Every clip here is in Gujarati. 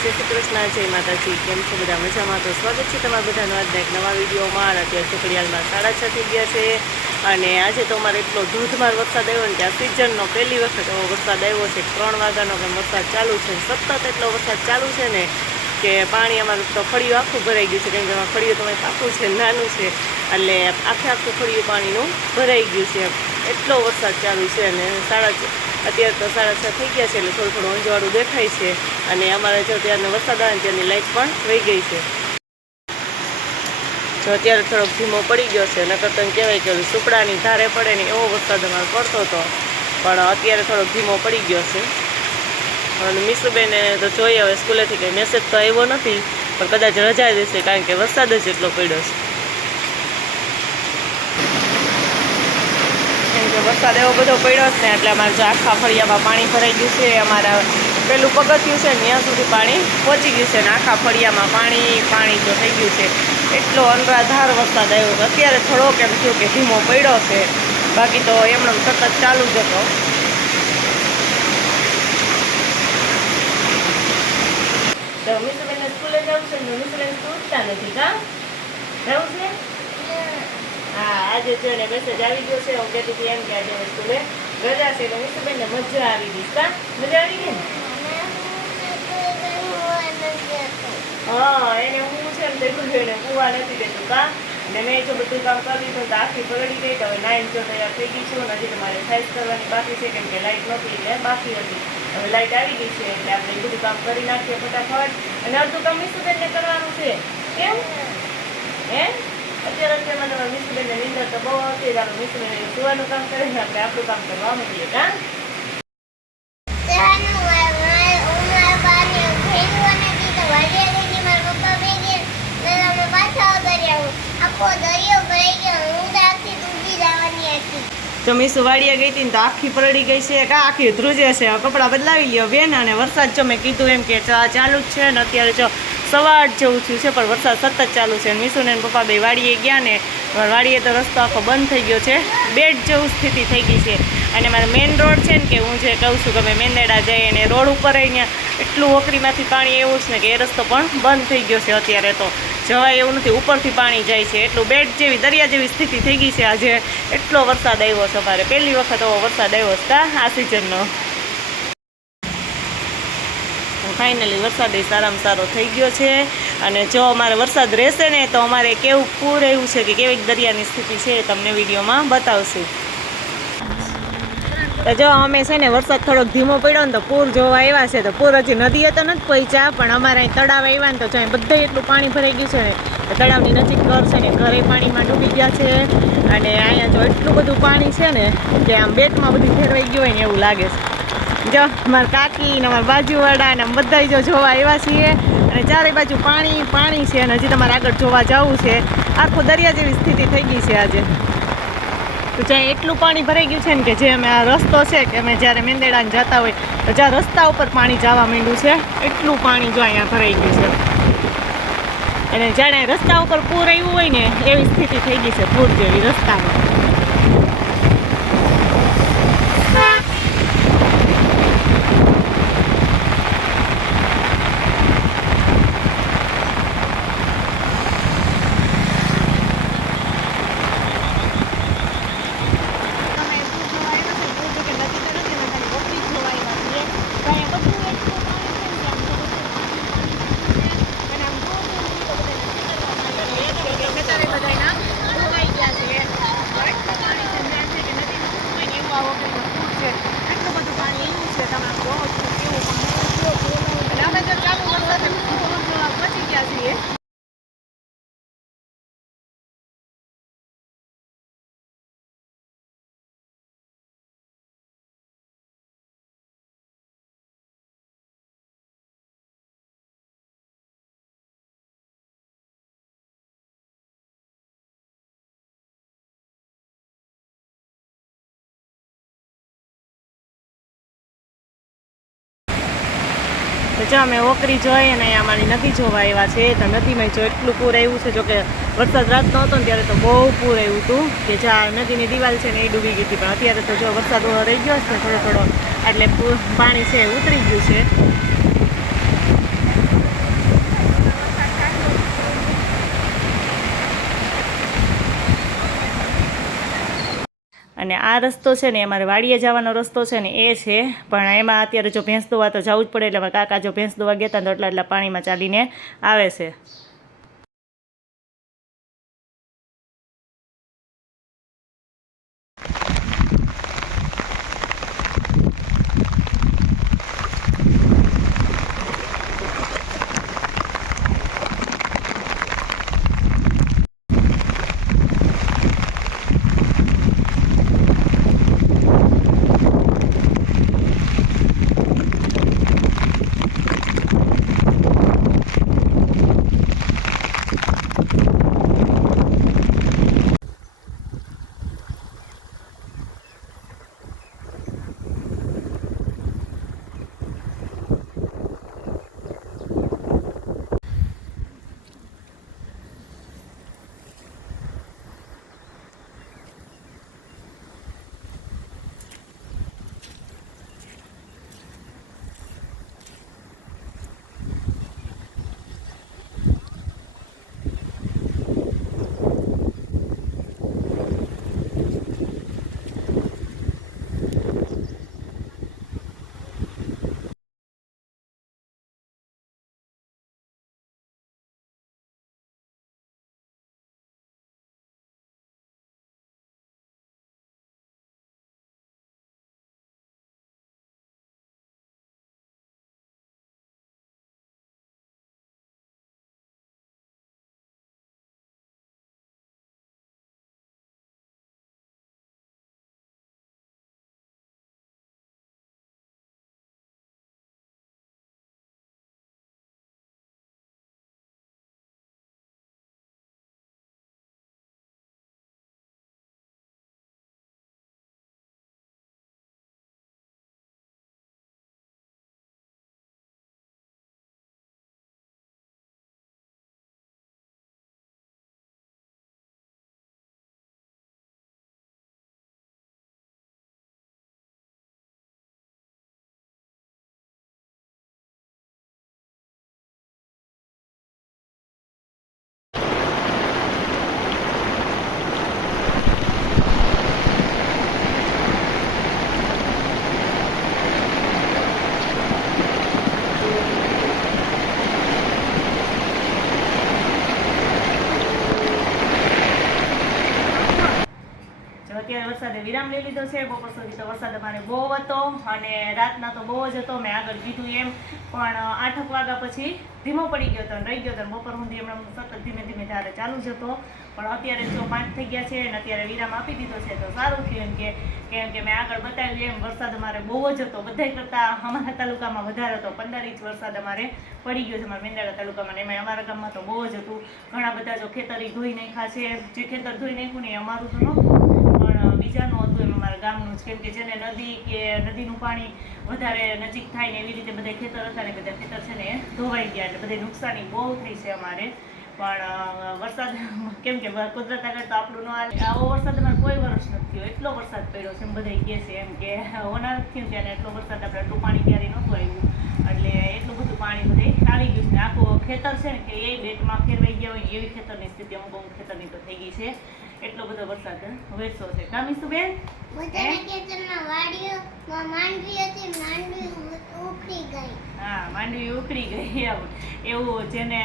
શ્રી કૃષ્ણ, જય માતાજી. કેમ છો બધા મજામાં? તો સ્વાગત છે તમારા બધાનું આજના એક નવા વિડીયોમાં. અને અત્યારે ચોકડીયાલમાં સાડા છ થઈ ગયા છે. અને આજે તો અમારે એટલો ધોધમાર વરસાદ આવ્યો ને આ સિઝનનો પહેલી વખત એવો વરસાદ આવ્યો છે. ત્રણ વાગ્યાનો કે વરસાદ ચાલુ છે. સતત એટલો વરસાદ ચાલુ છે ને કે પાણી અમારું તો ફળિયું આખું ભરાઈ ગયું છે. કેમ કે એમાં ફળિયું તમે પાકું છે, નાનું છે. એટલે આખે આખું ફળિયું પાણીનું ભરાઈ ગયું છે. એટલો વરસાદ ચાલુ છે અને સાડા અત્યારે તો સાડા છ થઈ ગયા છે એટલે થોડું થોડું અંજવાળું દેખાય છે. અને અમારે જો ત્યારનો વરસાદ આવે ત્યાંની લાઈટ પણ વહી ગઈ છે. જો અત્યારે થોડોક ધીમો પડી ગયો છે, નકર તમે કહેવાય કે સુપડાની ધારે પડે ને એવો વરસાદ અમારે પડતો હતો. પણ અત્યારે થોડોક ધીમો પડી ગયો છે. અને મીસુબેને તો જોઈએ હવે સ્કૂલેથી કંઈ મેસેજ તો આવ્યો નથી, પણ કદાચ રજા દેશે કારણ કે વરસાદ જ એટલો પડ્યો છે કેમ કે વરસાદ એવો બધો પડ્યો છે ને એટલે અમારે જો આખા ફળિયામાં પાણી ભરાઈ ગયું છે. અમારા પેલું પગથિયું છે ને ત્યાં સુધી પાણી પહોંચી ગયું છે ને આખા ફળિયામાં પાણી પાણી જો થઈ ગયું છે. એટલો અનરાધાર વરસાદ આવ્યો અત્યારે થોડોક એમ થયું કે ધીમો પડ્યો છે. બાકી તો એમણે સતત ચાલુ જ હતો. તો મિસુબેનને સ્કૂલે જવું છે મિસુબેન ઉઠતા નથી કા? જવું છે? હા આજે છે ને મેસેજ આવી ગયો છે હું કહેતી હતી એમ કે આજે સ્કૂલે રજા છે તો મિસુબેનને મજા આવી ગઈ કા? મજા આવી ગઈ ને? હા એને હું છે એમ દેખું છું એને કુવા નથી દેતું કા? અને મેં જો બધું કામ કરી દીધું તો આખી પલળી ગઈ તો હવે નાઈન જો તૈયાર થઈ ગઈ છું હજી તમારે સાઈઝ કરવાની બાકી છે કેમ કે લાઈટ નહોતી એટલે બાકી હતી. હવે લાઈટ આવી ગઈ છે એટલે આપણે બધું કામ કરી નાખીએ ફટાફટ. અને અડધું કામ મિસુબેનને કરવાનું છે. કેમ? હે. અત્યારે તમારે મિસુબેનને નીંદર તો બહુ આવતી એટલે આપણે સુવાનું કામ કરીને આપણે આપણું કામ કરવા માંડીએ. કા? તો મીસુ વાડીએ ગઈ હતી ને તો આખી પલળી ગઈ છે કા આખી ધ્રુજે છે. કપડાં બદલાવી લ્યો બેન અને વરસાદ જો મેં કીધું એમ કે ચા ચાલુ જ છે ને અત્યારે જો સવાર જેવું થયું છે, પણ વરસાદ સતત ચાલુ છે. અને મીસુ પપ્પા બે વાડીએ ગયા ને વાડીએ તો રસ્તો આખો બંધ થઈ ગયો છે. બેડ જેવું સ્થિતિ થઈ ગઈ છે. અને મારે મેઇન રોડ છે ને કે હું જે કહું છું કે અમે મેંદેડા જઈએ અને રોડ ઉપર અહીંયા એટલું ઓકરીમાંથી પાણી એવું છે ને કે એ રસ્તો પણ બંધ થઈ ગયો છે અત્યારે તો. જવાય એવું નથી, ઉપરથી પાણી જાય છે. એટલું બેડ જેવી, દરિયા જેવી સ્થિતિ થઈ ગઈ છે આજે. એટલો વરસાદ આવ્યો છે અમારે. પહેલી વખત એવો વરસાદ આવ્યો હતા આ સિઝનનો ફાઇનલી વરસાદ એ સારામાં સારો થઈ ગયો છે. અને જો અમારે વરસાદ રહેશે ને તો અમારે કેવું પૂર એવું છે કે કેવી દરિયાની સ્થિતિ છે તમને વિડીયોમાં બતાવશું. તો જો અમે છે ને વરસાદ થોડોક ધીમો પડ્યો ને તો પૂર જોવા આવ્યા છે તો પૂર હજી નદીએ તો નથી પહોંચ્યા પણ અમારે અહીં તળાવ આવ્યા ને તો જો બધે એટલું પાણી ભરાઈ ગયું છે ને તળાવની નજીક ઘર છે ને ઘરે પાણીમાં ડૂબી ગયા છે. અને અહીંયા જો એટલું બધું પાણી છે ને કે આમ બેટમાં બધું ફેરવાઈ ગયું હોય ને એવું લાગે છે. જો મારા કાકી ને અમારા બાજુવાળા ને બધા જો જોવા આવ્યા છીએ. અને ચારે બાજુ પાણી પાણી છે અને હજી તમારે આગળ જોવા જવું છે. આખો દરિયા જેવી સ્થિતિ થઈ ગઈ છે આજે. તો જ્યાં એટલું પાણી ભરાઈ ગયું છે ને કે જે અમે આ રસ્તો છે કે અમે જ્યારે મેંદેડાને જતા હોય, તો જ્યાં રસ્તા ઉપર પાણી જવા માંડ્યું છે, એટલું પાણી જો અહીંયા ભરાઈ ગયું છે. અને જાણે રસ્તા ઉપર પૂર આવ્યું હોય ને, એવી સ્થિતિ થઈ ગઈ છે, પૂર જેવી રસ્તામાં. તો જો અમે ઓકરી જોઈ અને અમારી નદી જોવા આવ્યા છે. તો નદીમાં જો એટલું પૂર આવ્યું છે, જો કે વરસાદ રાત હતો ને ત્યારે તો બહુ પૂર આવ્યું હતું કે જ્યાં નદીની દિવાલ છે ને એ ડૂબી ગઈ હતી. પણ અત્યારે તો જો વરસાદ રહી ગયો છે, થોડો થોડો, એટલે પાણી છે, ઉતરી ગયું છે. અને આ રસ્તો છે ને, અમારે વાડીએ જવાનો રસ્તો છે ને, એ છે. પણ એમાં અત્યારે જો ભેંસ દોવા તો જવું જ પડે, એટલે કાકા જો ભેંસ દોવા ગયા હતા તો એટલા એટલા પાણીમાં ચાલીને આવે છે. અત્યારે વરસાદે વિરામ લઈ લીધો છે, બપોર સુધી તો વરસાદ અમારે બહુ હતો અને રાતના તો બહુ જ હતો, મેં આગળ કીધું એમ. પણ આઠક વાગ્યા પછી ધીમો પડી ગયો હતો રહી ગયો હતો બપોર સુધી એમણે સતત ધીમે ધીમે ધારે ચાલુ જ હતો. પણ અત્યારે જો પાંચ થઈ ગયા છે અને અત્યારે વિરામ આપી દીધો છે, તો સારું થયું કે, કેમ કે મેં આગળ બતાવ્યું એમ, વરસાદ અમારે બહુ જ હતો. બધાય કરતાં અમારા તાલુકામાં વધારે હતો. પંદર ઇંચ વરસાદ અમારે પડી ગયો છે અમારા મેંદાડા તાલુકામાં એમાં અમારા ગામમાં તો બહુ જ હતું. ઘણા બધા જો ખેતરી ધોઈ નાખ્યા છે, જે ખેતર ધોઈ નાખ્યું ને એ અમારું તો નહોતું બીજાનું હતું એમ અમારા ગામનું જ. કેમ કે જેને નદી કે નદીનું પાણી વધારે નજીક થાય ને એવી રીતે બધા ખેતર હતા ને બધા ખેતર છે ને ધોવાઈ ગયા એટલે બધી નુકસાની બહુ થઈ છે અમારે. પણ વરસાદ કેમ કે કુદરત આગળ તો આપણું ન હાલે. આવો વરસાદ અમારે કોઈ વર્ષ નથી થયો. એટલો વરસાદ પડ્યો છે એમ બધા કહે છે એમ કે હોનાર થયું ત્યાં એટલો વરસાદ આપણે એટલું પાણી ક્યારેય નહોતું આવ્યું એટલે એટલું બધું પાણી બધે આવી ગયું છે આખું ખેતર છે ને કે એ બેટમાં ફેરવાઈ ગયા હોય એવી ખેતરની સ્થિતિ અમુક અમુક ખેતરની તો થઈ ગઈ છે. એટલો બધો વરસાદ વેચો છે? કામીસુ બેન બધાના ખેતરમાં માંડવી હતી માંડવી ઉખડી ગઈ. હા માંડવી ઉખડી ગઈ એમ એવું જેને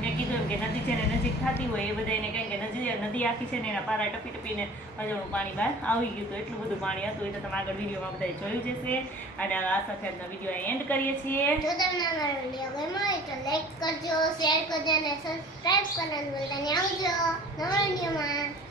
મેં કીધું કે નદી છે ને નજીક થતી હોય એ બધાને કંઈ કે નદી નદી આખી છે ને એના પારા ટપી ટપીને અજણું પાણી બહાર આવી ગયું હતું. એટલું બધું પાણી હતું એ તો તમે આગળ વિડીયોમાં બધાએ જોયું જશે અને આ સાથે આજનો વીડિયો એન્ડ કરીએ છીએ. જો તમને અમારો વીડિયો ગમ્યો હોય તો લાઈક કરજો શેર કરજો અને સબસ્ક્રાઇબ કરવાનું ભૂલતા નહીં. આવજો નવા વિડીયોમાં.